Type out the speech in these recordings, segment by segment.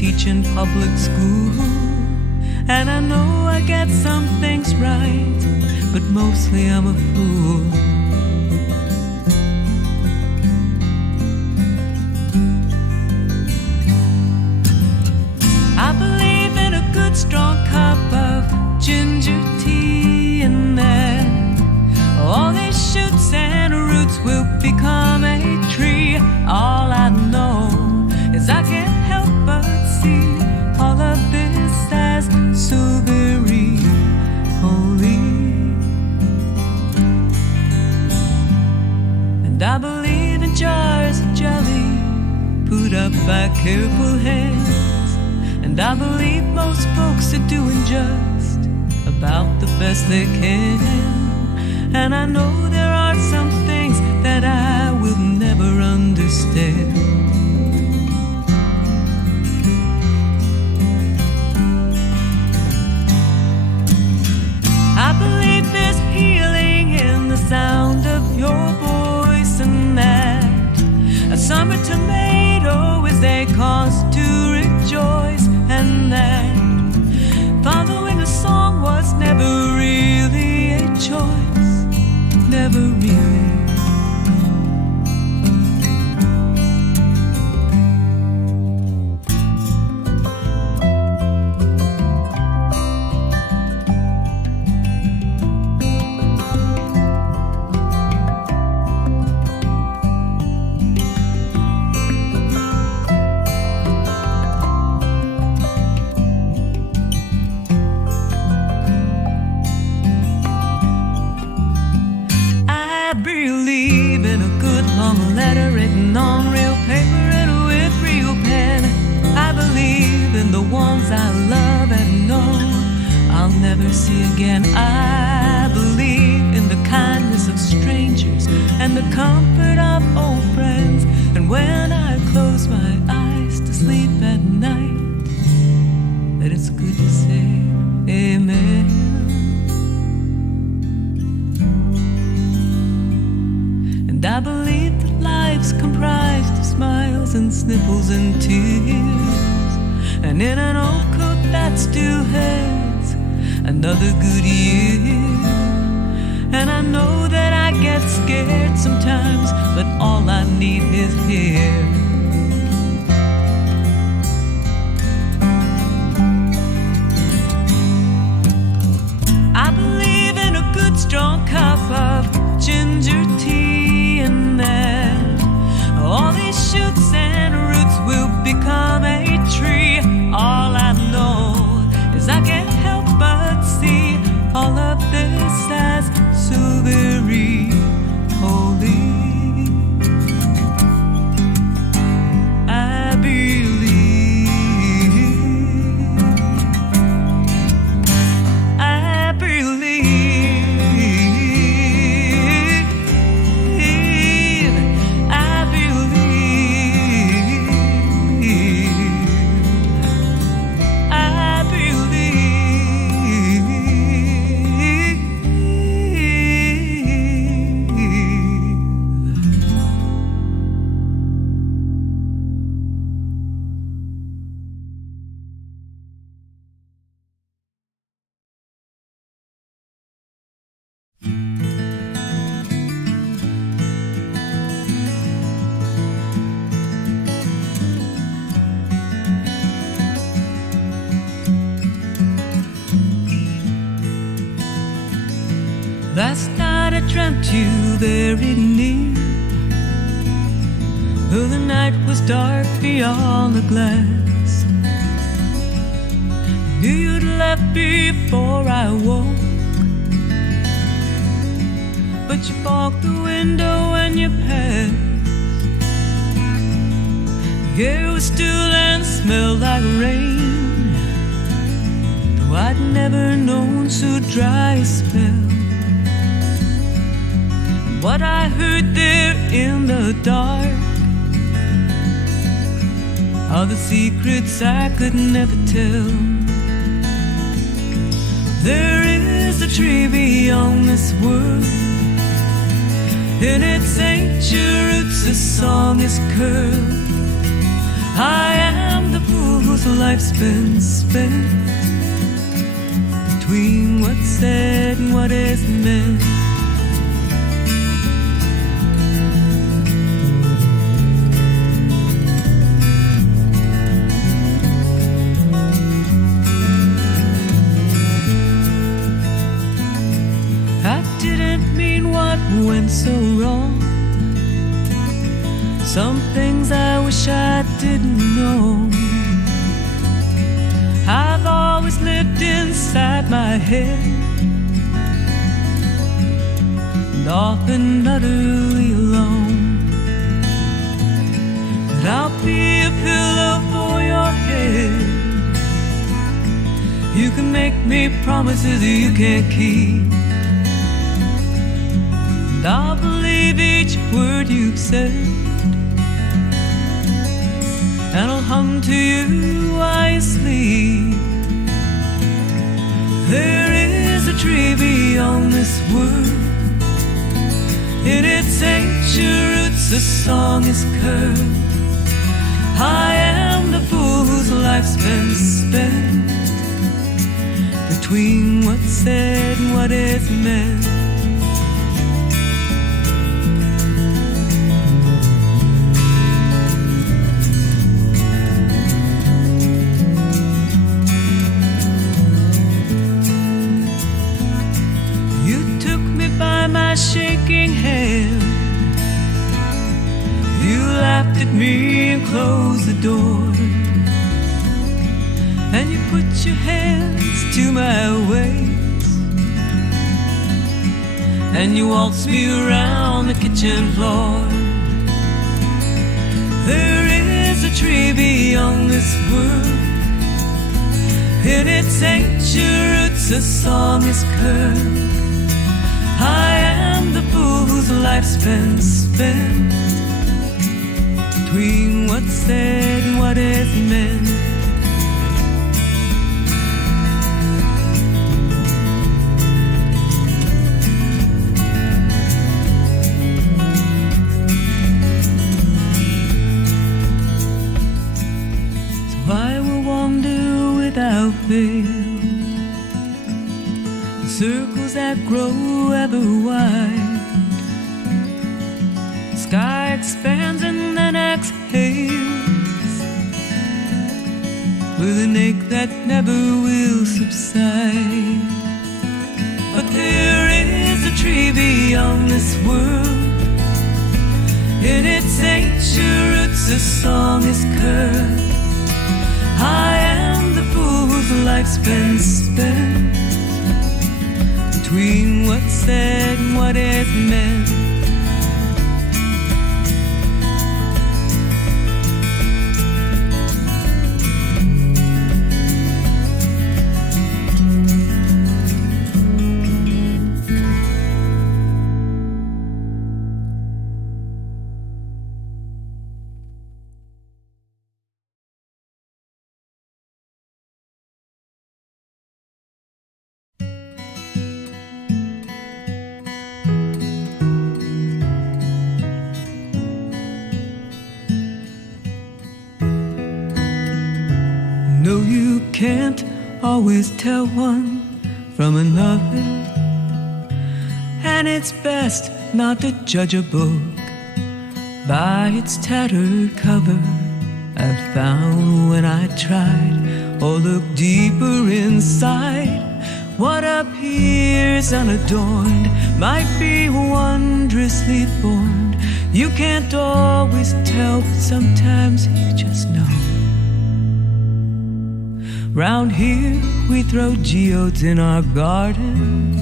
teach in public school, and I know I get some things right, but mostly I'm a fool. I believe in a good strong cup of ginger tea, and then all these shoots and roots will become a tree. All I know is I can't help but see all of this as so very holy. And I believe in jars of jelly put up by careful hands, and I believe most folks are doing just about the best they can. And I know there are some things that I will never understand. I believe there's healing in the sound of your voice, and that a summer tomato is a cause to rejoice, and that following a song was never really a choice, never really. See again. I believe in the kindness of strangers and the comfort of old friends, and when I close my eyes to sleep at night, that it's good to say amen. And I believe that life's comprised of smiles and sniffles and tears, and in an old coat that still has another good year. And I know that I get scared sometimes, but all I need is here. I believe in a good strong cup of ginger tea, and then all these shoots and roots will become a tree. All I know is I can't help but see all of this as so very holy. I believe, I believe, I believe, I believe. Last night I dreamt you very near. Oh, the night was dark beyond the glass. Knew you'd left before I woke, but you fogged the window when you passed. The air was still and smelled like rain, though I'd never known so dry a spell. What I heard there in the dark are the secrets I could never tell. There is a tree beyond this world, in its ancient roots a song is curled. I am the fool whose life's been spent between what's said and what is meant. I didn't mean what went so wrong. Some things I wish I didn't know. I've always lived inside my head, and often utterly alone. But I'll be a pillow for your head. You can make me promises you can't keep, and I'll believe each word you've said, and I'll hum to you while you sleep. There is a tree beyond this world. In its ancient roots a song is curved. I am the fool whose life's been spent between what's said and what is meant. My shaking hand, you laughed at me and closed the door, and you put your hands to my waist, and you waltzed me around the kitchen floor. There is a tree beyond this world. In its ancient roots a song is curved. I am the fool whose life's been spent between what's said and what is meant. So I will wander without veil, circles that grow ever wide. Sky expands and then exhales with an ache that never will subside. But there is a tree beyond this world. In its ancient roots a song is curved. I am the fool whose life's been spent between what's said and what is meant. No, you can't always tell one from another, and it's best not to judge a book by its tattered cover. I found when I tried or looked deeper inside, what appears unadorned might be wondrously formed. You can't always tell, but sometimes you just know. Round here we throw geodes in our gardens.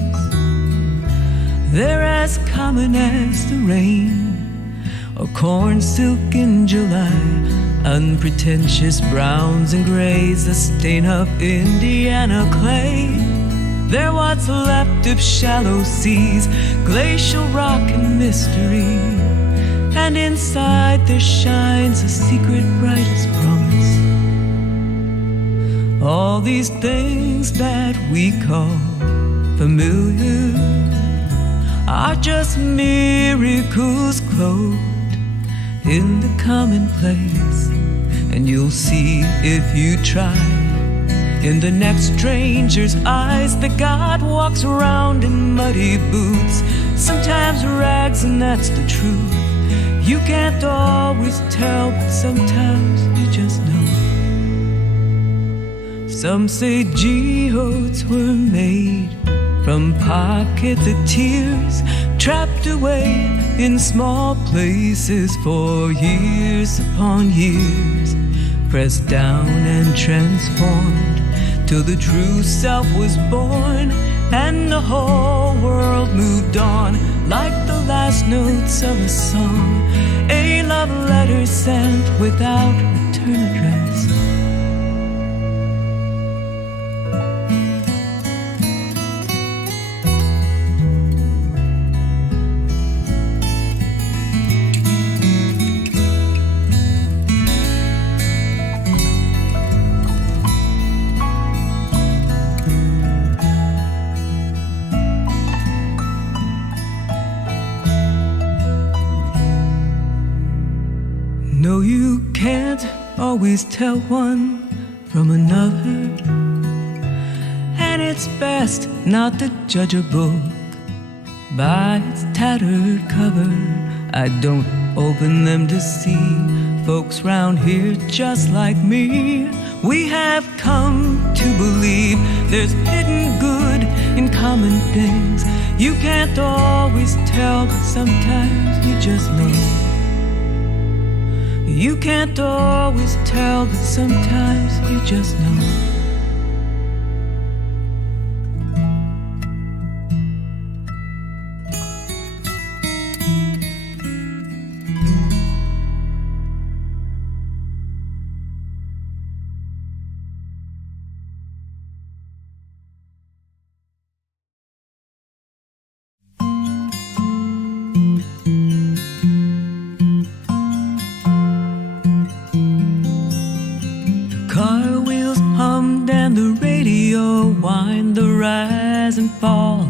They're as common as the rain or corn silk in July. Unpretentious browns and grays, a stain of Indiana clay. They're what's left of shallow seas, glacial rock and mystery. And inside there shines a secret bright as promise. All these things that we call familiar are just miracles clothed in the commonplace. and you'll see if you try. In the next stranger's eyes, the God walks around in muddy boots, sometimes rags, and that's the truth. You can't always tell, but sometimes you just know. Some say geodes were made from pockets of tears, trapped away in small places for years upon years, pressed down and transformed till the true self was born, and the whole world moved on like the last notes of a song, a love letter sent without return address. No, you can't always tell one from another, and it's best not to judge a book by its tattered cover. I don't open them to see folks round here just like me. We have come to believe there's hidden good in common things. You can't always tell, but sometimes you just know. You can't always tell, but sometimes you just know. Car wheels hummed and the radio whined, the rise and fall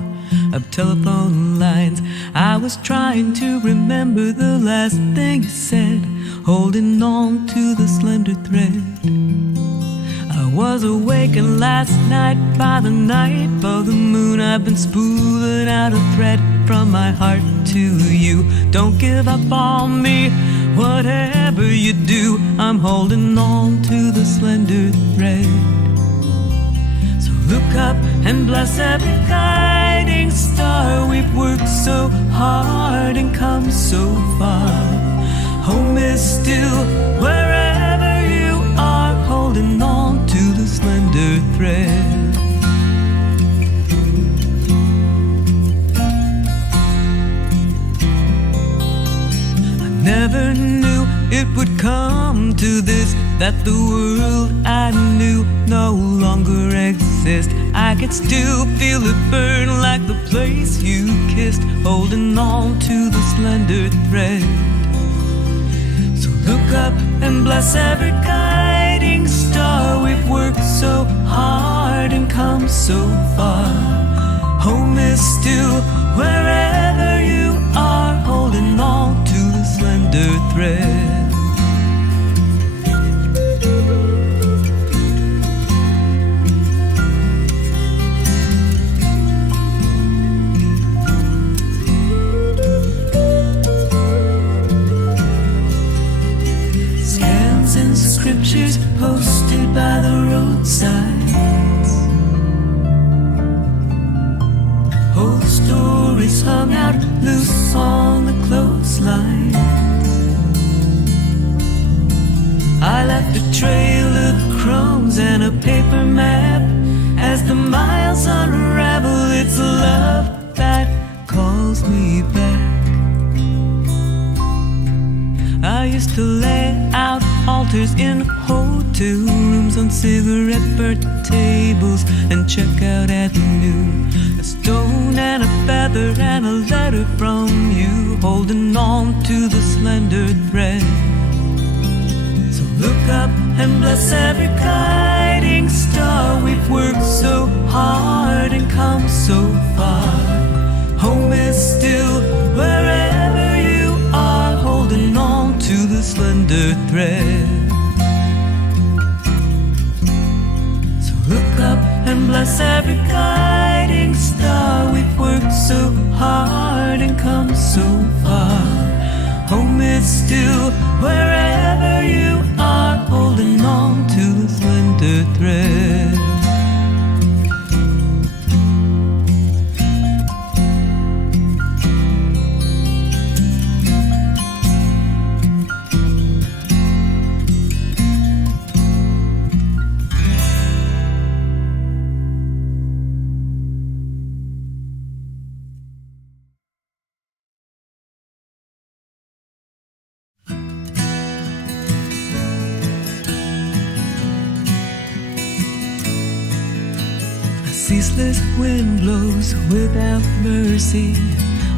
of telephone lines. I was trying to remember the last thing you said, holding on to the slender thread. I was awakened last night by the night of the moon. I've been spooling out a thread from my heart to you. Don't give up on me, whatever you do. I'm holding on to the slender thread. So look up and bless every guiding star. We've worked so hard and come so far. Home is still wherever you are, holding on to the slender thread. Never knew it would come to this, that the world I knew no longer exists. I could still feel it burn like the place you kissed, holding on to the slender thread. So look up and bless every guiding star. We've worked so hard and come so far. Home is still wherever you are, holding on to the slender thread. Scams and scriptures posted by the roadsides, old stories hung out loose on the clothesline. I left a trail of crumbs and a paper map. As the miles unravel, it's love that calls me back. I used to lay out altars in hotel rooms, on cigarette-burnt tables, and check out at noon. A stone and a feather and a letter from you, holding on to the slender thread. So look up and bless every guiding star. We've worked so hard and come so far. Home is still wherever you are, holding on to the slender thread. and bless every guiding star. We've worked so hard and come so far. Home is still wherever you are, holding on to the slender thread. Ceaseless wind blows without mercy.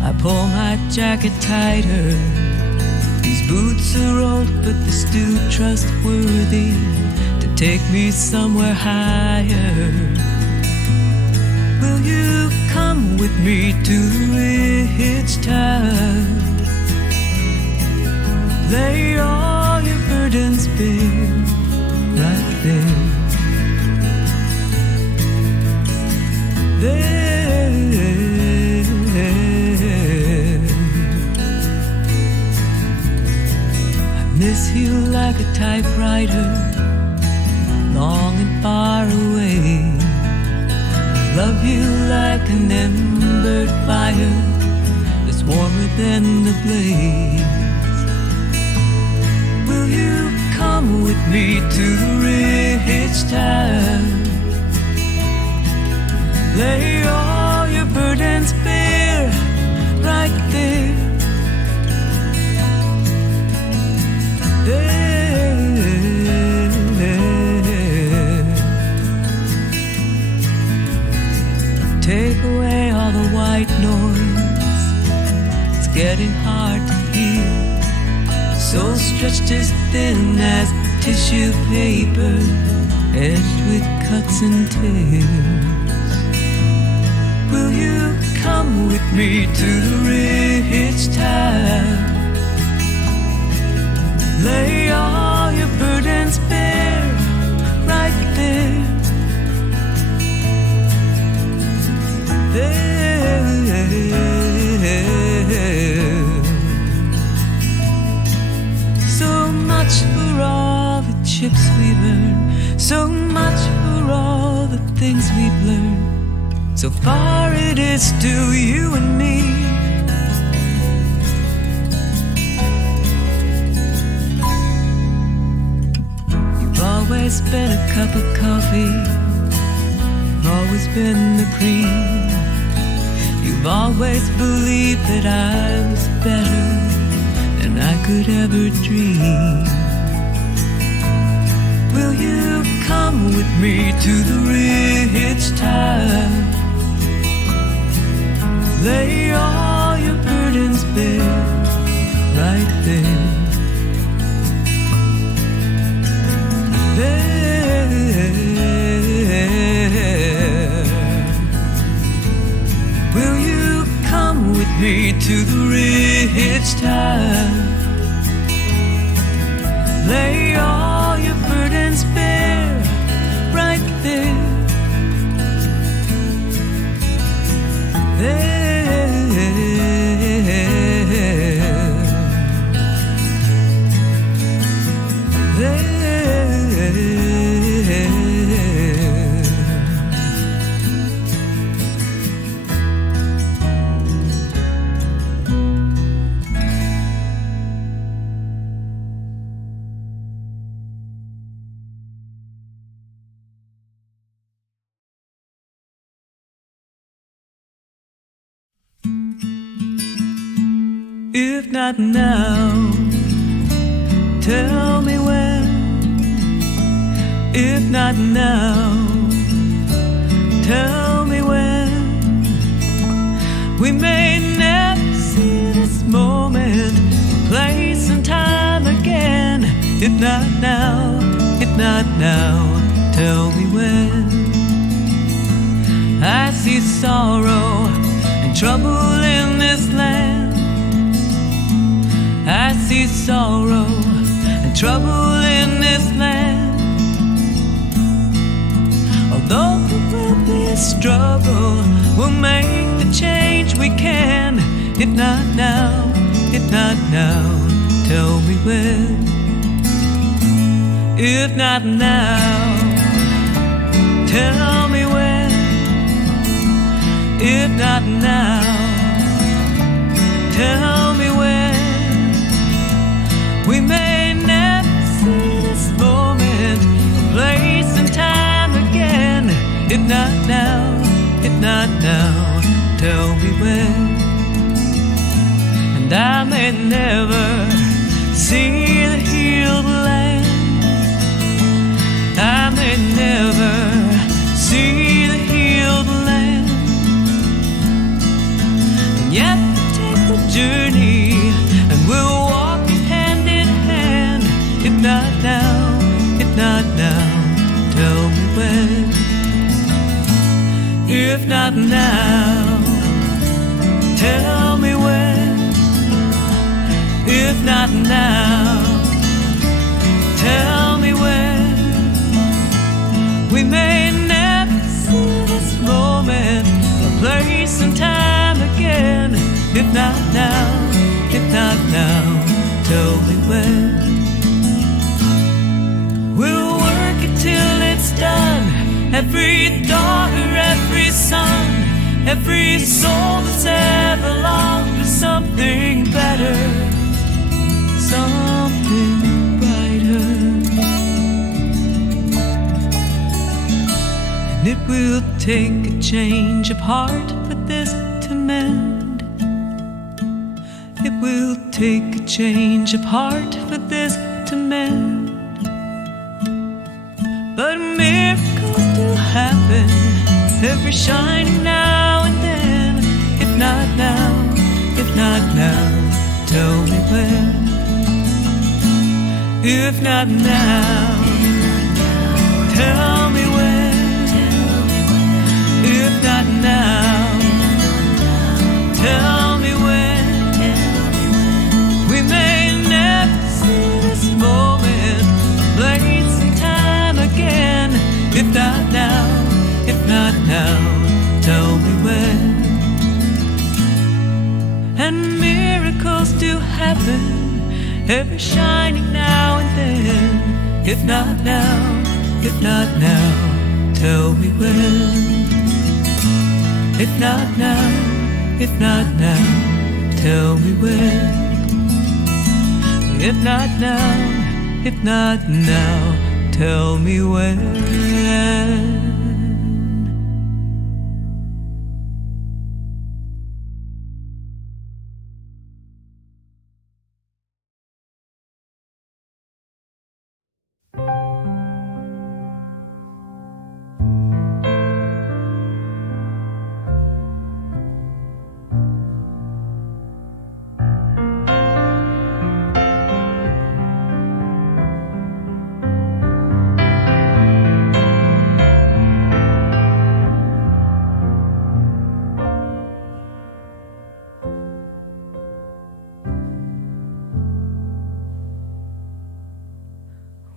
I pull my jacket tighter. These boots are old, but they're still trustworthy to take me somewhere higher. Will you come with me to the ridge top? Lay all your burdens bare right there. I miss you like a typewriter, long and far away. Love you like an embered fire that's warmer than the blaze. Will you come with me to the ridge top? Lay all your burdens bare right there. Take away all the white noise. It's getting hard to hear. Soul stretched as thin as tissue paper, edged with cuts and tears. Will you come with me to the ridge top? Lay all your burdens bare right there. So much for all the chips we've earned, so much for all the things we've learned. So far it is still you and me. You've always been a cup of coffee. You've always been the cream. You've always believed that I was better than I could ever dream. Will you come with me to the ridge top? Lay all your burdens bare right there. Will you come with me to the ridge top? Lay all your burdens bare right there. If not now, tell me when. If not now, tell me when. We may never see this moment, place and time again. If not now, tell me when. I see sorrow and trouble in this land. I see sorrow and trouble in this land. though it will be a struggle, we'll make the change we can. If not now, if not now, tell me when. If not now, tell me when. If not now, tell me when. We may never see this moment, place and time again. If not now, if not now, tell me when. And I may never see the healed land, I may never see the healed land, and yet we take the journey and we'll walk it hand in hand. If not now, if not now, tell me when. If not now, tell me when. If not now, tell me when. We may never see this moment, a place and time again. If not now, if not now, tell me when. We'll work it till it's done. Every daughter, every son, every soul that's ever longed for something better, something brighter. And it will take a change of heart for this to mend. It will take a change of heart for this to mend. But miracles do happen, every shining now and then. If not now, if not now, tell me when. If not now, tell me when. If not now, tell me when. We may never see this moment, place and time again. If not now, if not now, tell me when. And miracles do happen, every shining now and then. If not now, if not now, tell me when. If not now, if not now, tell me when. If not now, if not now, tell me when.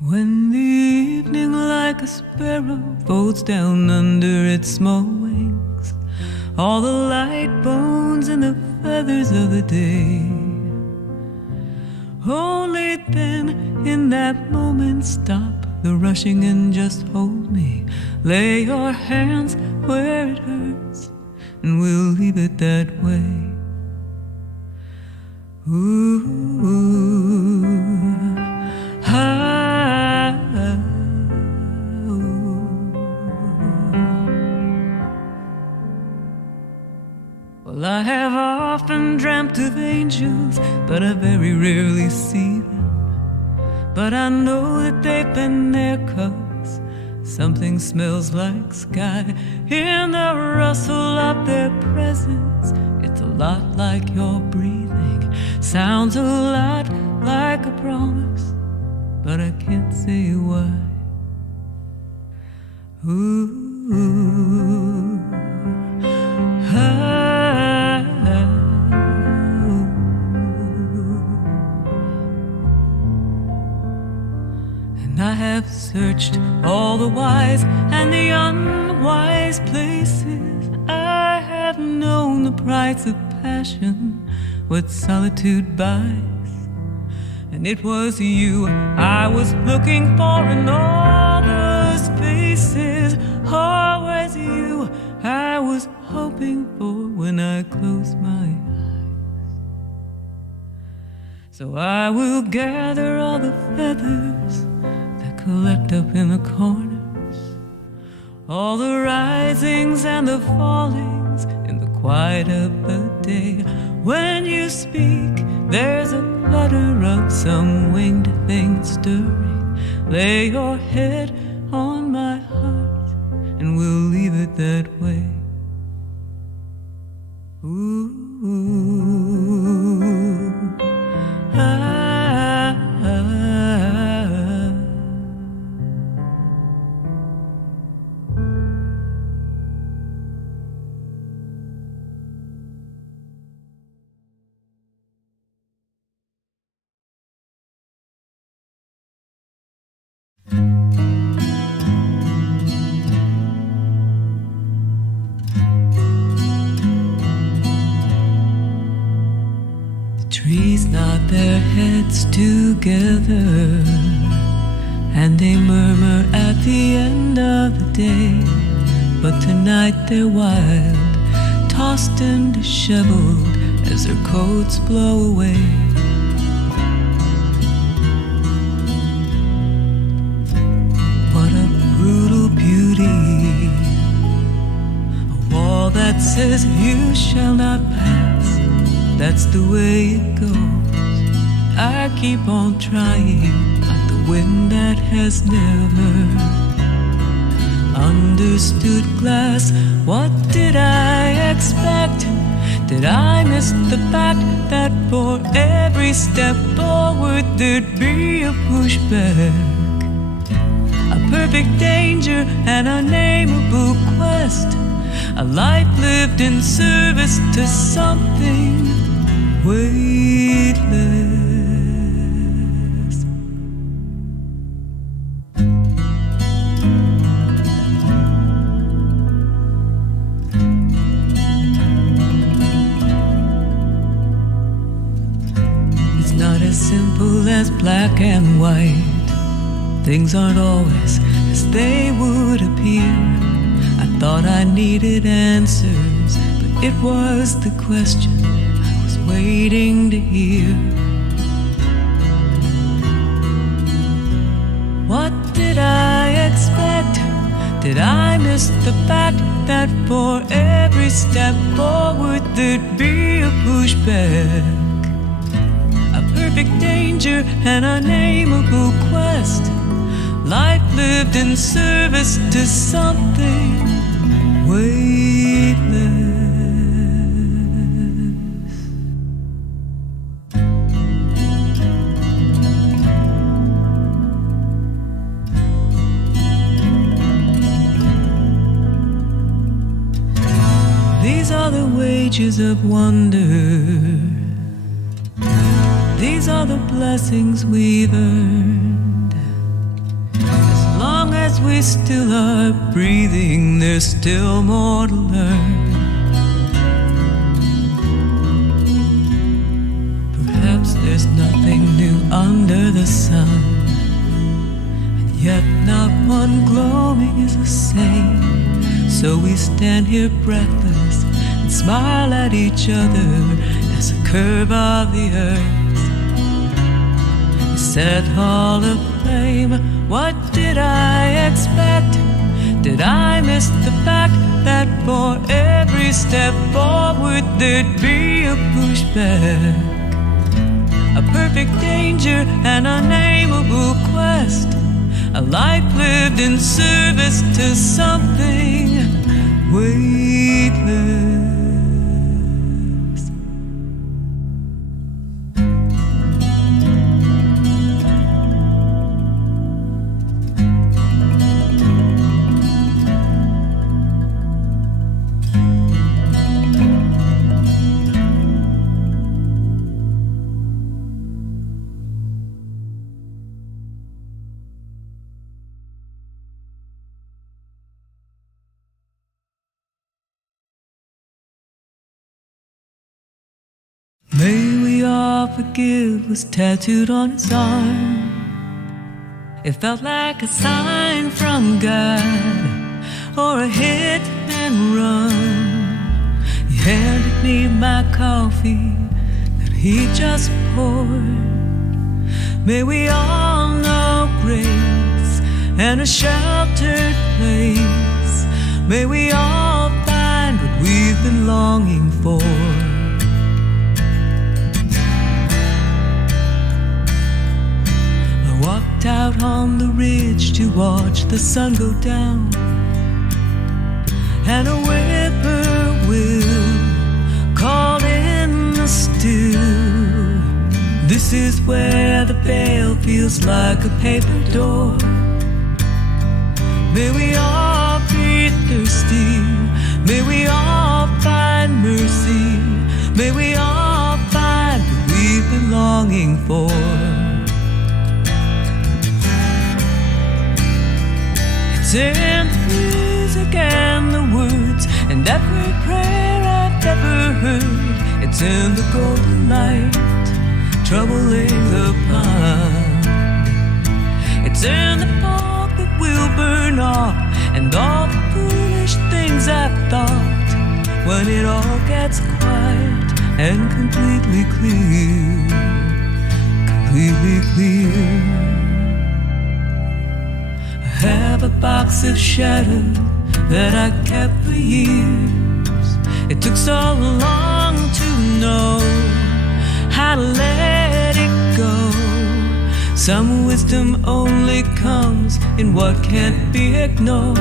When the evening like a sparrow folds down under its small wings, all the light bones and the feathers of the day, only then in that moment stop the rushing and just hold me. Lay your hands where it hurts and we'll leave it that way. Ooh, well, I have often dreamt of angels, but I very rarely see them. But I know that they've been there 'cause something smells like sky in the rustle of their presence. It's a lot like your breathing, sounds a lot like a promise, but I can't say why. Ooh, and I have searched all the whys and the unwise places. I have known the price of passion, what solitude buys. And it was you I was looking for in all those faces. Always you I was hoping for when I closed my eyes. So I will gather all the feathers that collect up in the corners, all the risings and the fallings in the quiet of the day. When you speak, there's a flutter of some winged thing stirring. Lay your head on my heart and we'll leave it that way. Ooh, trees nod their heads together, and they murmur at the end of the day. But tonight they're wild, tossed and disheveled as their coats blow away. What a brutal beauty, a wall that says you shall not pass. That's the way it goes. I keep on trying, like the wind that has never understood glass. What did I expect? Did I miss the fact that for every step forward there'd be a pushback? A perfect danger, an unnameable quest, a life lived in service to something weightless. It's not as simple as black and white. Things aren't always as they would appear. I thought I needed answers, but it was the question waiting to hear. What did I expect? Did I miss the fact that for every step forward there'd be a pushback? A perfect danger, an unnameable quest, life lived in service to something weightless. These are the wages of wonder. These are the blessings we've earned. As long as we still are breathing, there's still more to learn. Perhaps there's nothing new under the sun, and yet not one glowing is the same. So we stand here breathless and smile at each other as the curve of the earth set all aflame. What did I expect? Did I miss the fact that for every step forward there'd be a pushback? A perfect danger, an unnameable quest, a life lived in service to something weightless. May we all forgive was tattooed on his arm. It felt like a sign from God, or a hit and run. He handed me my coffee that he just poured. May we all know grace and a sheltered place. May we all find what we've been longing for. I walked out on the ridge to watch the sun go down, and a whippoorwill called in the still. This is where the veil feels like a paper door. May we all be thirsty. May we all find mercy. May we all find what we've been longing for. It's in the music and the words, and every prayer I've ever heard. It's in the golden light, troubling the pond. It's in the fog that will burn off, and all the foolish things I've thought. When it all gets quiet and completely clear, completely clear. I have a box of shadow that I kept for years. It took so long to know how to let it go. Some wisdom only comes in what can't be ignored.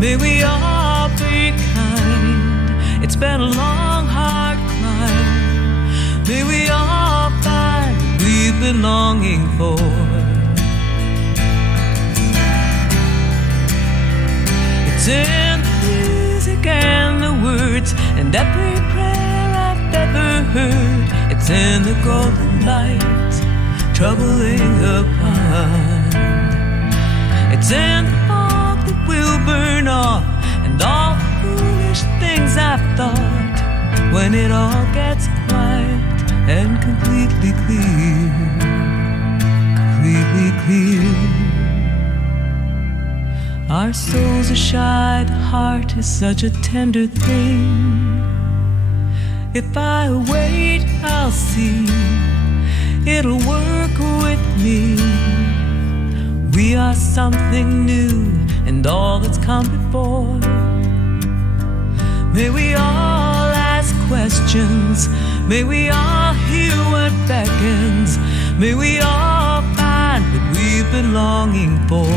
May we all be kind. It's been a long, hard climb. May we all find what we've been longing for. It's in the music and the words, and every prayer I've ever heard. It's in the golden light, troubling the pond. It's in the fog that will burn off, and all the foolish things I've thought. When it all gets quiet and completely clear, completely clear. Our souls are shy, the heart is such a tender thing. If I wait, I'll see it'll work with me. We are something new, and all that's come before. May we all ask questions. May we all hear what beckons. May we all find what we've been longing for.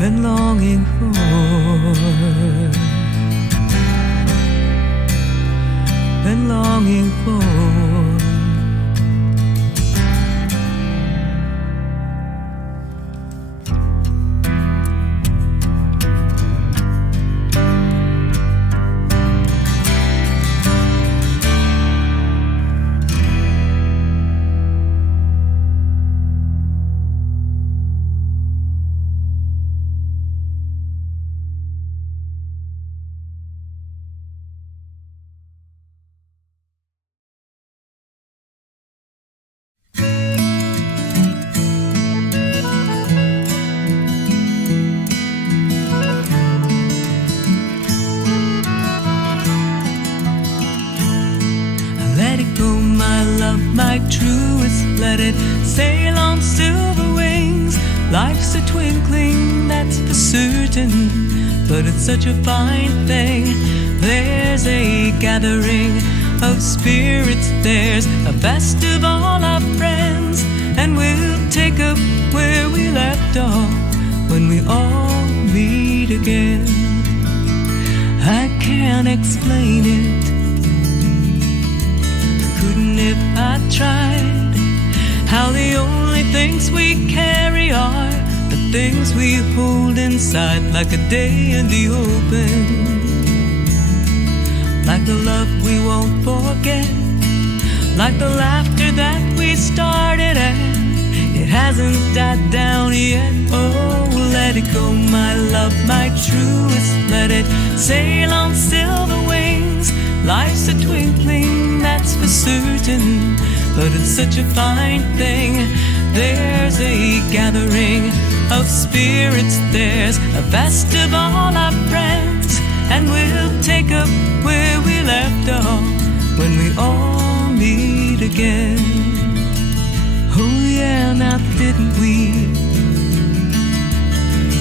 Been longing for. Been longing for. My truest, let it sail on silver wings. Life's a twinkling, that's for certain, but it's such a fine thing. There's a gathering of spirits, there's a fest of all our friends, and we'll take up where we left off when we all meet again. I can't explain it, couldn't if I tried. How the only things we carry are the things we hold inside, like a day in the open, like the love we won't forget, like the laughter that we started and it hasn't died down yet. Oh, let let it go, my love, my truest. Let it sail on silver wings. Life's a twinkling, that's for certain, but it's such a fine thing. There's a gathering of spirits, there's a fest of all our friends, and we'll take up where we left off when we all meet again. Oh yeah, now didn't we?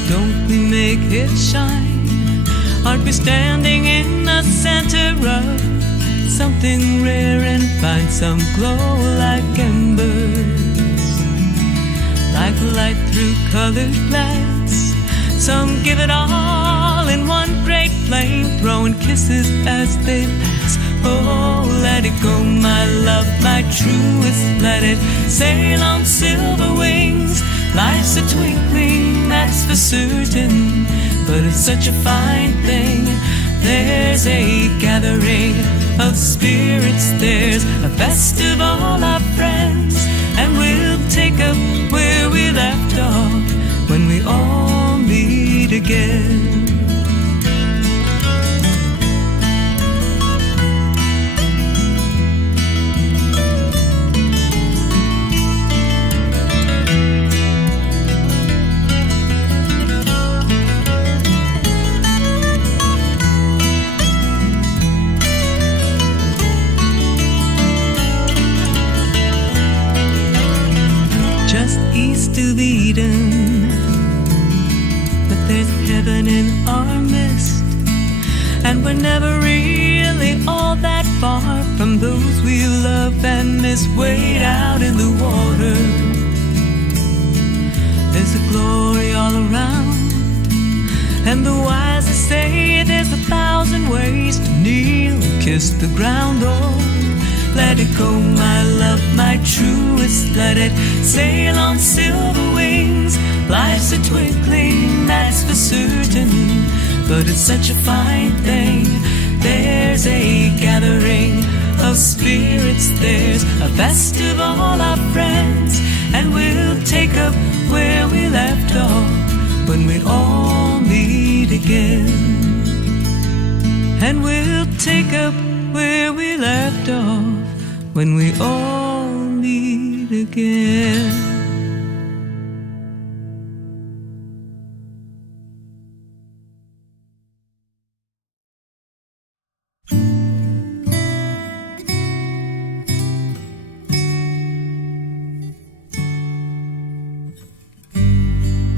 Don't we make it shine? Aren't we standing in the center of something rare and find some glow like embers, like light through colored glass? Some give it all in one great flame, throwing kisses as they pass. Oh, let it go, my love, my truest. Let it sail on silver wings. Life's a twinkling, that's for certain, but it's such a fine thing. There's a gathering of spirits, there's a fest of all our friends, and we'll take up where we left off when we all meet again. East of Eden, but there's heaven in our midst, and we're never really all that far from those we love and miss. Wade out in the water, there's a glory all around, and the wise say there's 1,000 ways to kneel and kiss the ground. Oh, let it go, my love, my truest. Let it sail on silver wings. Life's a twinkling, that's for certain, but it's such a fine thing. There's a gathering of spirits, there's a fest of all our friends, and we'll take up where we left off when we all meet again. And we'll take up where we left off when we all meet again.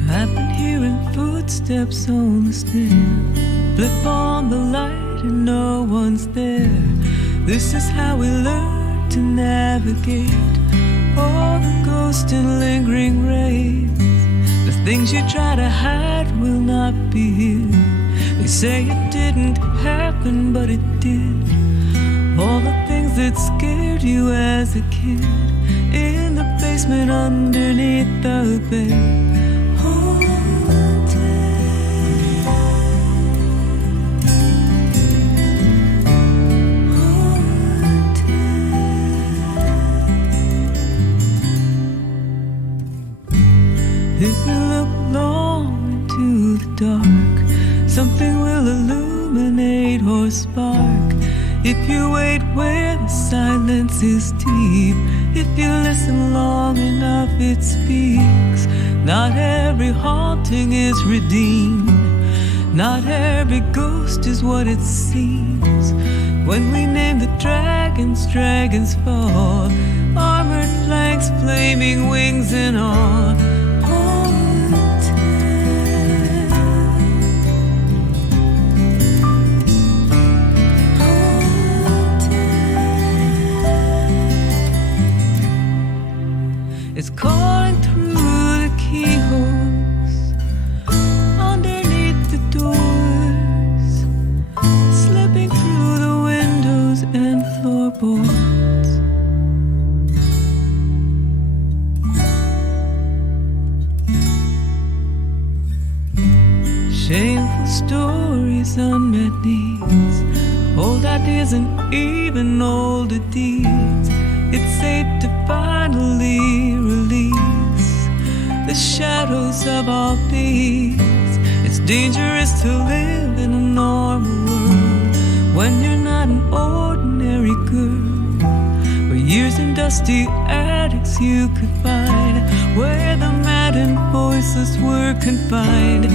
I've been hearing footsteps on the stair, flip on the light and no one's there. This is how we learn to navigate all the ghosts and lingering rays. The things you try to hide will not be here. They say it didn't happen, but it did. All the things that scared you as a kid, in the basement underneath the bed. If you look long into the dark, something will illuminate or spark. If you wait where the silence is deep, if you listen long enough it speaks. Not every haunting is redeemed, not every ghost is what it seems. When we name the dragons, dragons fall, armored flanks, flaming wings and all. It's calling through the keyholes, underneath the doors, slipping through the windows and floorboards. Shameful stories, unmet needs, old ideas and even older deeds. It's safe to finally release the shadows of all beings. It's dangerous to live in a normal world when you're not an ordinary girl. For years in dusty attics you could find where the mad and voiceless were confined.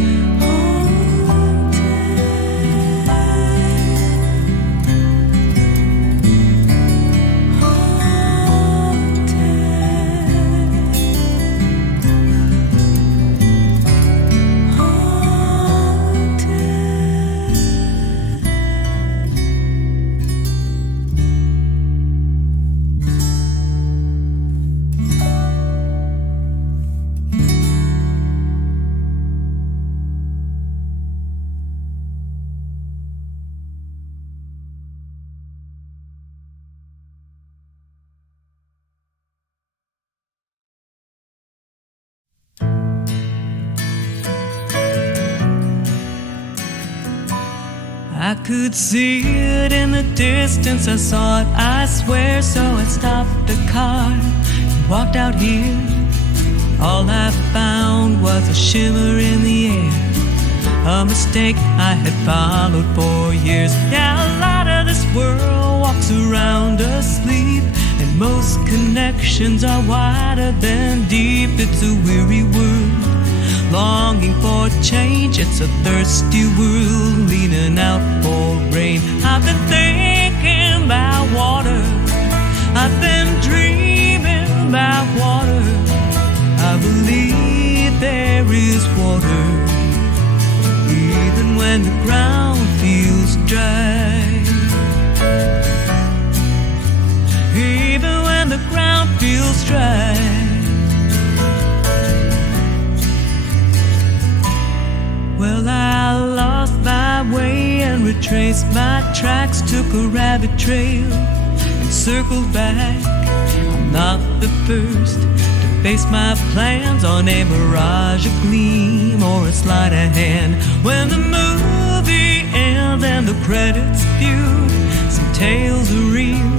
I could see it in the distance, I saw it, I swear. So I stopped the car and walked out here. All I found was a shimmer in the air, a mistake I had followed for years. Yeah, a lot of this world walks around asleep, and most connections are wider than deep. It's a weary world, longing for change. It's a thirsty world, leaning out for rain. I've been thinking about water, I've been dreaming about water. I believe there is water, even when the ground feels dry. Even when the ground feels dry. Well, I lost my way and retraced my tracks, took a rabbit trail and circled back. I'm not the first to base my plans on a mirage, a gleam, or a sleight of hand. When the movie ends and the credits viewed, some tales are real,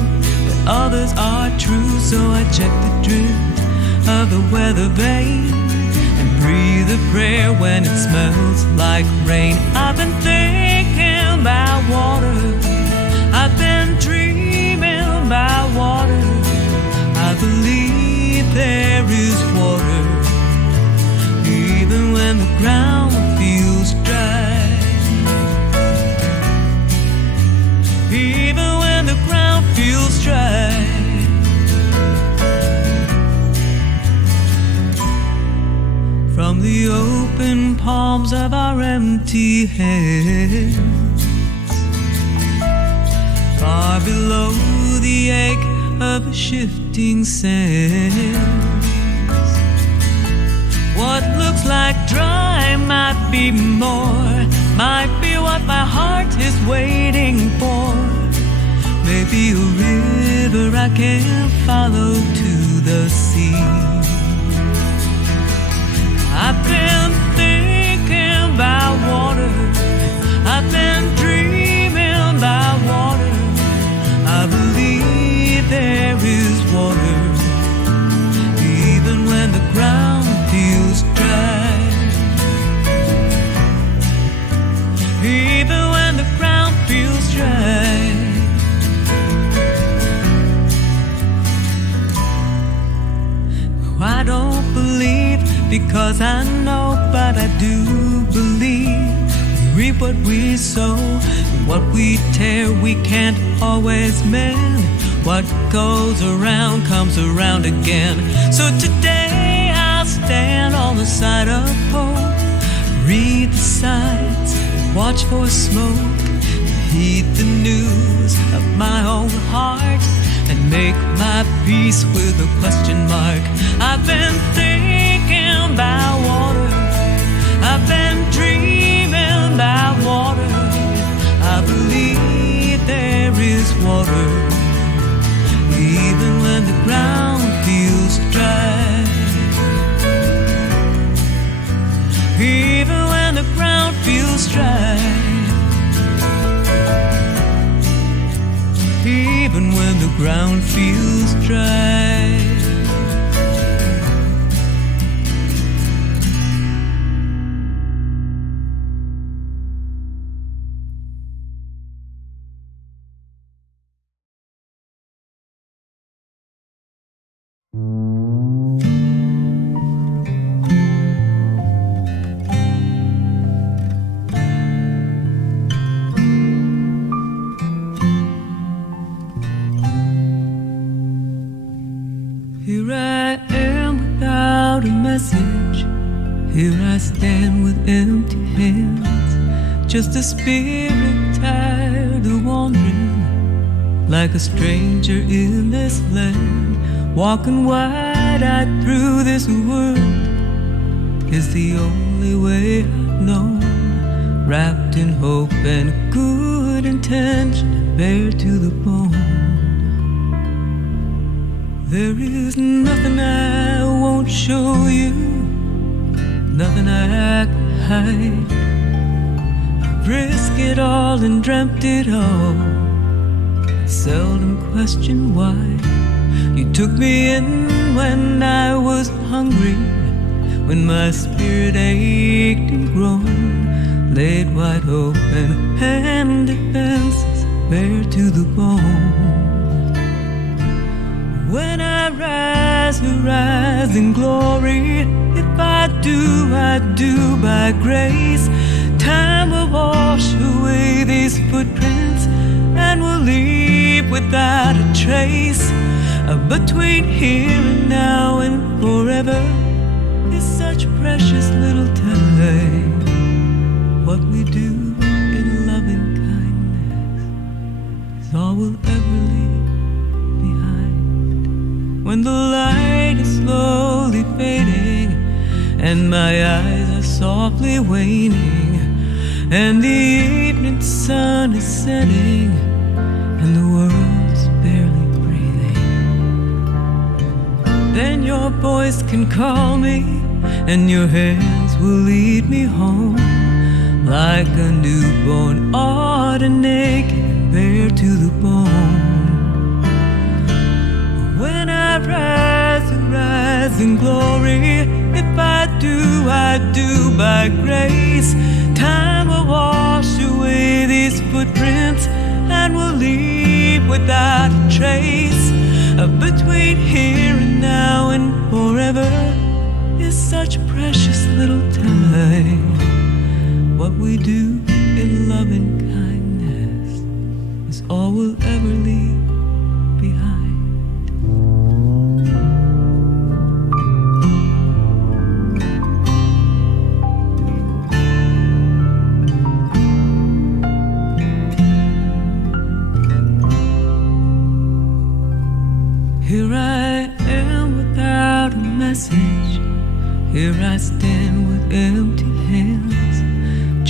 but others are true. So I check the drift of the weather vane, breathe a prayer when it smells like rain. I've been thinking about water, I've been dreaming about water. I believe there is water, even when the ground feels dry. Even when the ground feels dry. From the open palms of our empty hands, far below the ache of the shifting sands, what looks like dry might be more, might be what my heart is waiting for. Maybe a river I can follow to the sea. I've been thinking about water, I've been dreaming about water. I believe there is water, even when the ground feels dry. Even when the ground feels dry. I don't believe because I know, but I do believe we reap what we sow, and what we tear we can't always mend. What goes around comes around again. So today I'll stand on the side of hope, read the signs, watch for smoke, heed the news of my own heart, and make my peace with a question mark. I've been thinking about water, I've been dreaming about water. I believe there is water, even when the ground feels dry. Even when the ground feels dry. Even when the ground feels dry. a message. Here I stand with empty hands, just a spirit tired of wandering, like a stranger in this land. Walking wide-eyed through this world is the only way I've known, wrapped in hope and good intention, bare to the bone. There is nothing I won't show you, nothing I can hide. I've risked it all and dreamt it all, seldom question why. You took me in when I was hungry, when my spirit ached and groaned, laid wide open and defenses bare to the bone. When I rise in glory, if I do by grace. Time will wash away these footprints and we'll leave without a trace. Between here and now and forever is such precious little time. What we do in loving kindness is all we'll ever leave behind. When the light is slowly fading and my eyes are softly waning, and the evening sun is setting and the world's barely breathing, then your voice can call me and your hands will lead me home, like a newborn order, naked and bare to the bone. When I rise in glory, if I do by grace. Time will wash away these footprints and we'll leave without a trace. Between here and now and forever is such precious little time. What we do in loving kindness is all we'll ever leave behind. Here I am without a message. Here I stand with empty hands,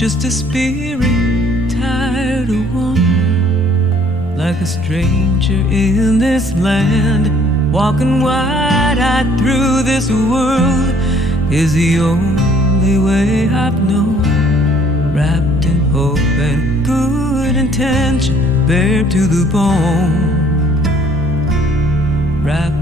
just a spirit tired of wandering, like a stranger in this land. Walking wide-eyed through this world is the only way I've known, wrapped in hope and good intention, bare to the bone. Wrapped